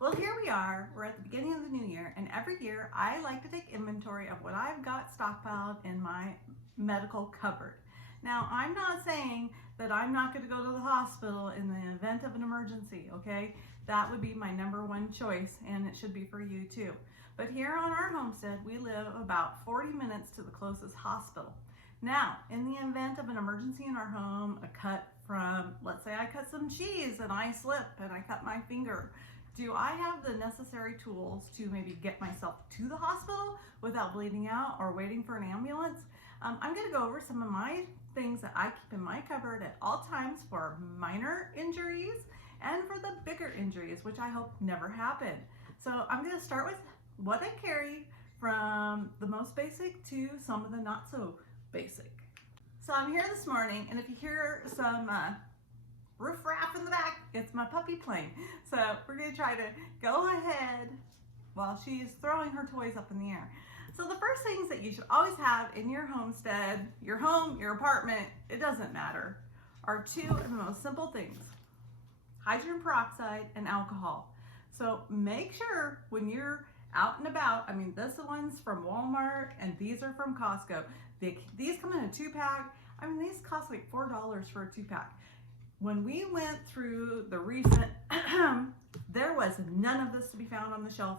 Well, here we are. We're at the beginning of the new year, and every year I like to take inventory of what I've got stockpiled in my medical cupboard. Now, I'm not saying that I'm not going to go to the hospital in the event of an emergency, okay? That would be my number one choice, and it should be for you too. But here on our homestead, we live about 40 minutes to the closest hospital. Now, in the event of an emergency in our home, a cut from, let's say I cut some cheese and I slip and I cut my finger, do I have the necessary tools to maybe get myself to the hospital without bleeding out or waiting for an ambulance? I'm going to go over some of my things that I keep in my cupboard at all times for minor injuries and for the bigger injuries, which I hope never happen. So I'm going to start with what I carry, from the most basic to some of the not so basic. So I'm here this morning, and if you hear some riff-raff in the back, it's my puppy playing. So we're going to try to go ahead while she's throwing her toys up in the air. So the first things that you should always have in your homestead, your home, your apartment, it doesn't matter, are two of the most simple things: hydrogen peroxide and alcohol. So make sure when you're out and about, I mean, this one's from Walmart and these are from Costco. These come in a 2-pack. I mean, these cost like $4 for a 2-pack. When we went through the recent, there was none of this to be found on the shelf.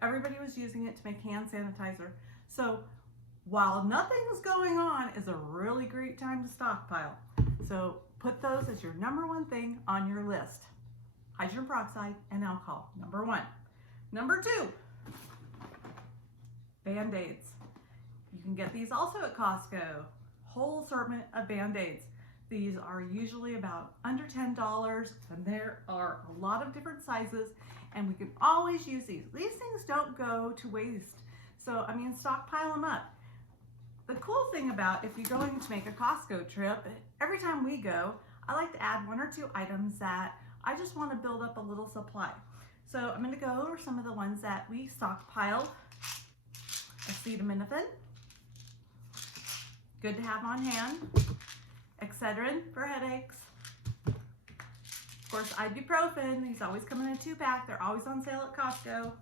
Everybody was using it to make hand sanitizer. So while nothing's going on, is a really great time to stockpile. So put those as your number one thing on your list: hydrogen peroxide and alcohol, number one. Number two, Band-Aids. You can get these also at Costco. Whole assortment of Band-Aids. These are usually about under $10, and there are a lot of different sizes, and we can always use these. These things don't go to waste. So, I mean, stockpile them up. The cool thing about, if you're going to make a Costco trip, every time we go, I like to add 1 or 2 items that I just want to build up a little supply. So I'm going to go over some of the ones that we stockpiled. Acetaminophen, good to have on hand. Excedrin for headaches. Of course, ibuprofen. These always come in a 2-pack. They're always on sale at Costco.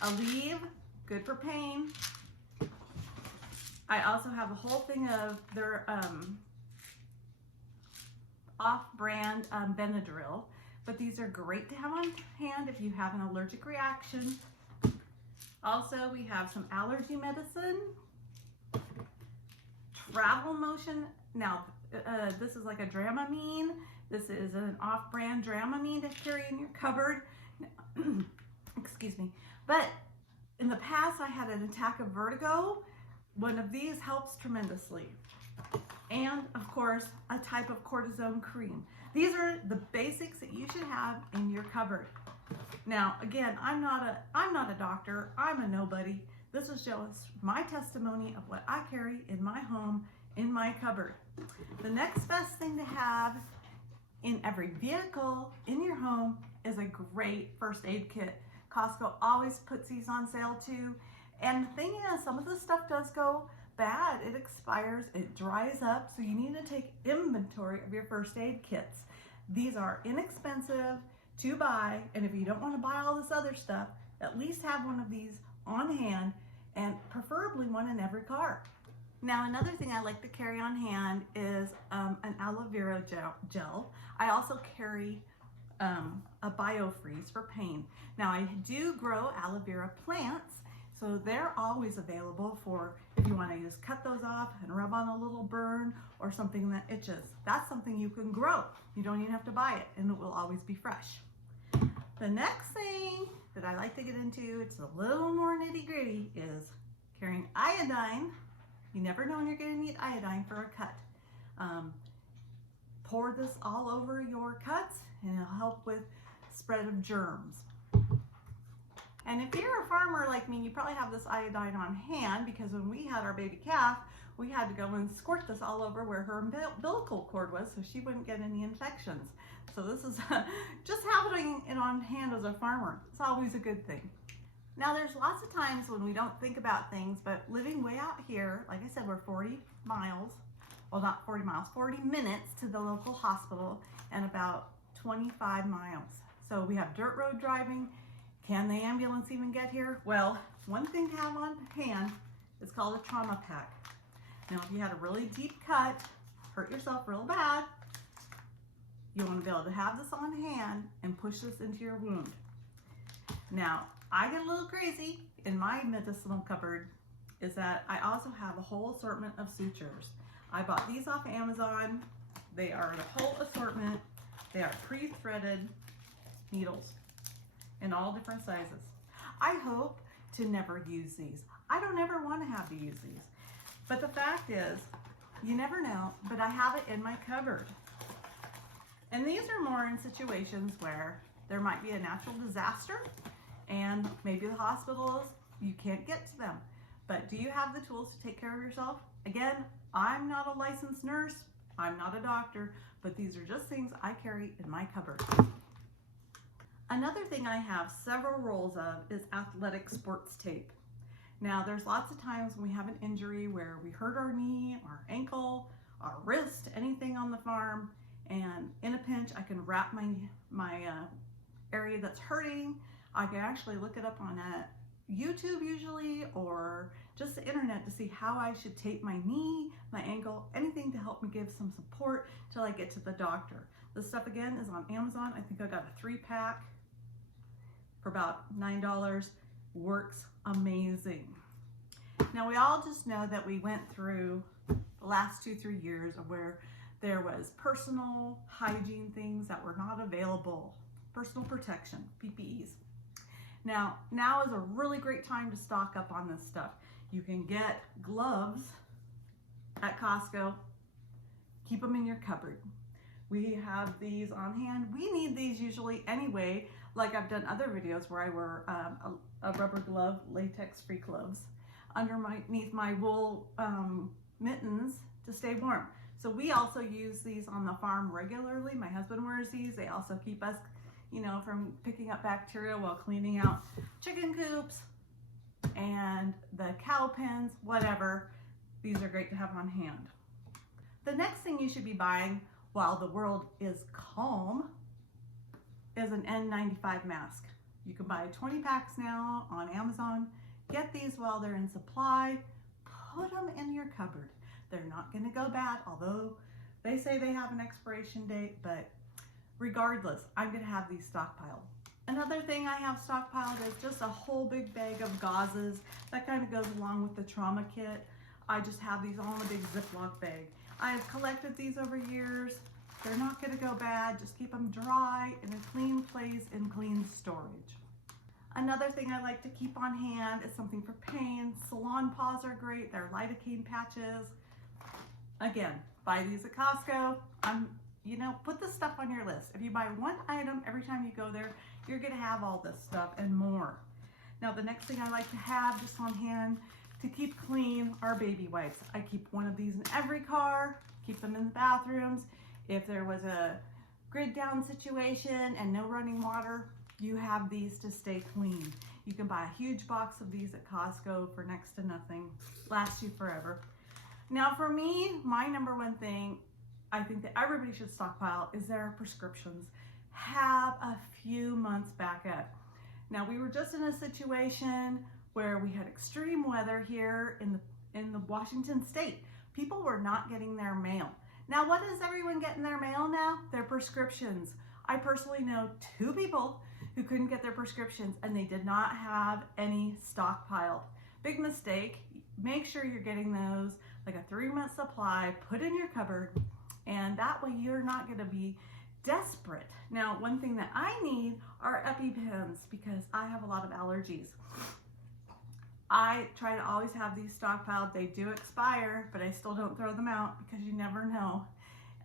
Aleve, good for pain. I also have a whole thing of their off-brand Benadryl, but these are great to have on hand if you have an allergic reaction. Also, we have some allergy medicine, travel motion. Now, this is like a Dramamine. This is an off-brand Dramamine to carry in your cupboard. Excuse me. But in the past, I had an attack of vertigo. One of these helps tremendously. And of course, a type of cortisone cream. These are the basics that you should have in your cupboard. Now, again, I'm not a doctor. I'm a nobody. This is just my testimony of what I carry in my home, in my cupboard. The next best thing to have in every vehicle in your home is a great first aid kit. Costco always puts these on sale too. And the thing is, some of this stuff does go bad. It expires, it dries up, so you need to take inventory of your first aid kits. These are inexpensive to buy, and if you don't want to buy all this other stuff, at least have one of these on hand, and preferably one in every car. Now, another thing I like to carry on hand is an aloe vera gel. I also carry a biofreeze for pain. Now, I do grow aloe vera plants, so they're always available for if you want to just cut those off and rub on a little burn or something that itches. That's something you can grow. You don't even have to buy it, and it will always be fresh. The next thing that I like to get into, it's a little more nitty-gritty, is carrying iodine. You never know when you're going to need iodine for a cut. Pour this all over your cuts, and it'll help with spread of germs. And if you're a farmer like me, you probably have this iodine on hand, because when we had our baby calf, we had to go and squirt this all over where her umbilical cord was so she wouldn't get any infections. So this is just having it on hand as a farmer. It's always a good thing. Now, there's lots of times when we don't think about things, but living way out here, like I said, we're 40 miles, well, not 40 miles, 40 minutes to the local hospital, and about 25 miles. So we have dirt road driving. Can the ambulance even get here? Well, one thing to have on hand is called a trauma pack. Now, if you had a really deep cut, hurt yourself real bad, you want to be able to have this on hand and push this into your wound. Now, I get a little crazy in my medicinal cupboard is that I also have a whole assortment of sutures. I bought these off Amazon. They are the whole assortment. They are pre-threaded needles in all different sizes. I hope to never use these. I don't ever want to have to use these. But the fact is, you never know, but I have it in my cupboard. And these are more in situations where there might be a natural disaster and maybe the hospitals, you can't get to them. But do you have the tools to take care of yourself? Again, I'm not a licensed nurse, I'm not a doctor, but these are just things I carry in my cupboard. Another thing I have several rolls of is athletic sports tape. Now, there's lots of times when we have an injury where we hurt our knee, our ankle, our wrist, anything on the farm, and in a pinch, I can wrap my area that's hurting. I can actually look it up on YouTube usually, or just the internet to see how I should tape my knee, my ankle, anything to help me give some support till I get to the doctor. This stuff again is on Amazon. I think I got a 3-pack for about $9. Works amazing. Now, we all just know that we went through the last 2-3 years of where there was personal hygiene things that were not available, personal protection, PPEs. Now is a really great time to stock up on this stuff. You can get gloves at Costco, keep them in your cupboard. We have these on hand. We need these usually anyway, like I've done other videos where I wear a rubber glove, latex-free gloves, underneath my wool mittens to stay warm. So we also use these on the farm regularly. My husband wears these. They also keep us, from picking up bacteria while cleaning out chicken coops and the cow pens, whatever. These are great to have on hand. The next thing you should be buying while the world is calm is an N95 mask. You can buy 20 packs now on Amazon. Get these while they're in supply. Put them in your cupboard. They're not going to go bad, although they say they have an expiration date, but regardless, I'm going to have these stockpiled. Another thing I have stockpiled is just a whole big bag of gauzes. That kind of goes along with the trauma kit. I just have these all in a big Ziploc bag. I've collected these over years. They're not going to go bad. Just keep them dry in a clean place in clean storage. Another thing I like to keep on hand is something for pain. Salon paws are great. They're lidocaine patches. Again, buy these at Costco. Put this stuff on your list. If you buy one item every time you go there, you're gonna have all this stuff and more. Now, the next thing I like to have just on hand to keep clean are baby wipes. I keep one of these in every car, keep them in the bathrooms. If there was a grid down situation and no running water, you have these to stay clean. You can buy a huge box of these at Costco for next to nothing. Lasts you forever. Now, for me, my number one thing I think that everybody should stockpile is their prescriptions. Have a few months backup. Now, we were just in a situation where we had extreme weather here in the Washington state. People were not getting their mail. Now, what is everyone getting their mail now? Their prescriptions. I personally know 2 people who couldn't get their prescriptions and they did not have any stockpiled. Big mistake. Make sure you're getting those like a 3-month supply, put in your cupboard, and that way you're not going to be desperate. Now, one thing that I need are EpiPens because I have a lot of allergies. I try to always have these stockpiled. They do expire, but I still don't throw them out because you never know.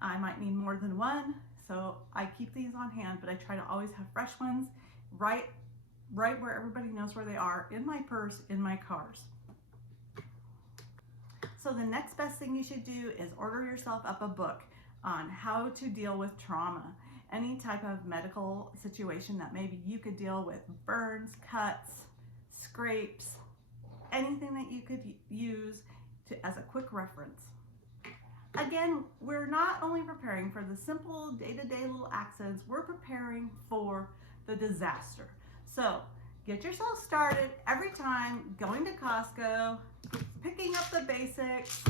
I might need more than one, so I keep these on hand, but I try to always have fresh ones right where everybody knows where they are, in my purse, in my cars. So the next best thing you should do is order yourself up a book on how to deal with trauma. Any type of medical situation that maybe you could deal with, burns, cuts, scrapes, anything that you could use as a quick reference. Again, we're not only preparing for the simple day-to-day little accidents, we're preparing for the disaster. So get yourself started every time, going to Costco, picking up the basics,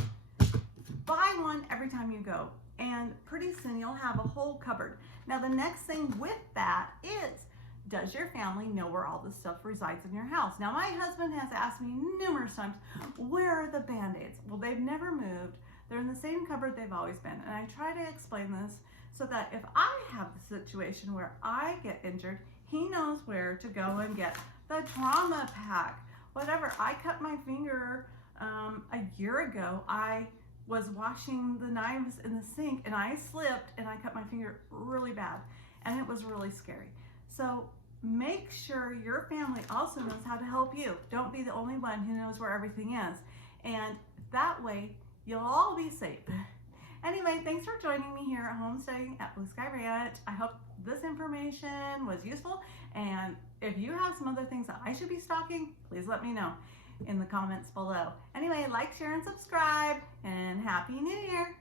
buy one every time you go, and pretty soon you'll have a whole cupboard. Now the next thing with that is, does your family know where all this stuff resides in your house? Now my husband has asked me numerous times, where are the Band-Aids? Well, they've never moved. They're in the same cupboard they've always been. And I try to explain this so that if I have the situation where I get injured, he knows where to go and get the trauma pack. Whatever, I cut my finger a year ago. I was washing the knives in the sink and I slipped and I cut my finger really bad, and it was really scary. So make sure your family also knows how to help you. Don't be the only one who knows where everything is. And that way you'll all be safe. Anyway, thanks for joining me here at Homesteading at Blue Sky Ranch. I hope this information was useful, and if you have some other things that I should be stocking, please let me know in the comments below. Anyway, like, share, and subscribe, and Happy New Year!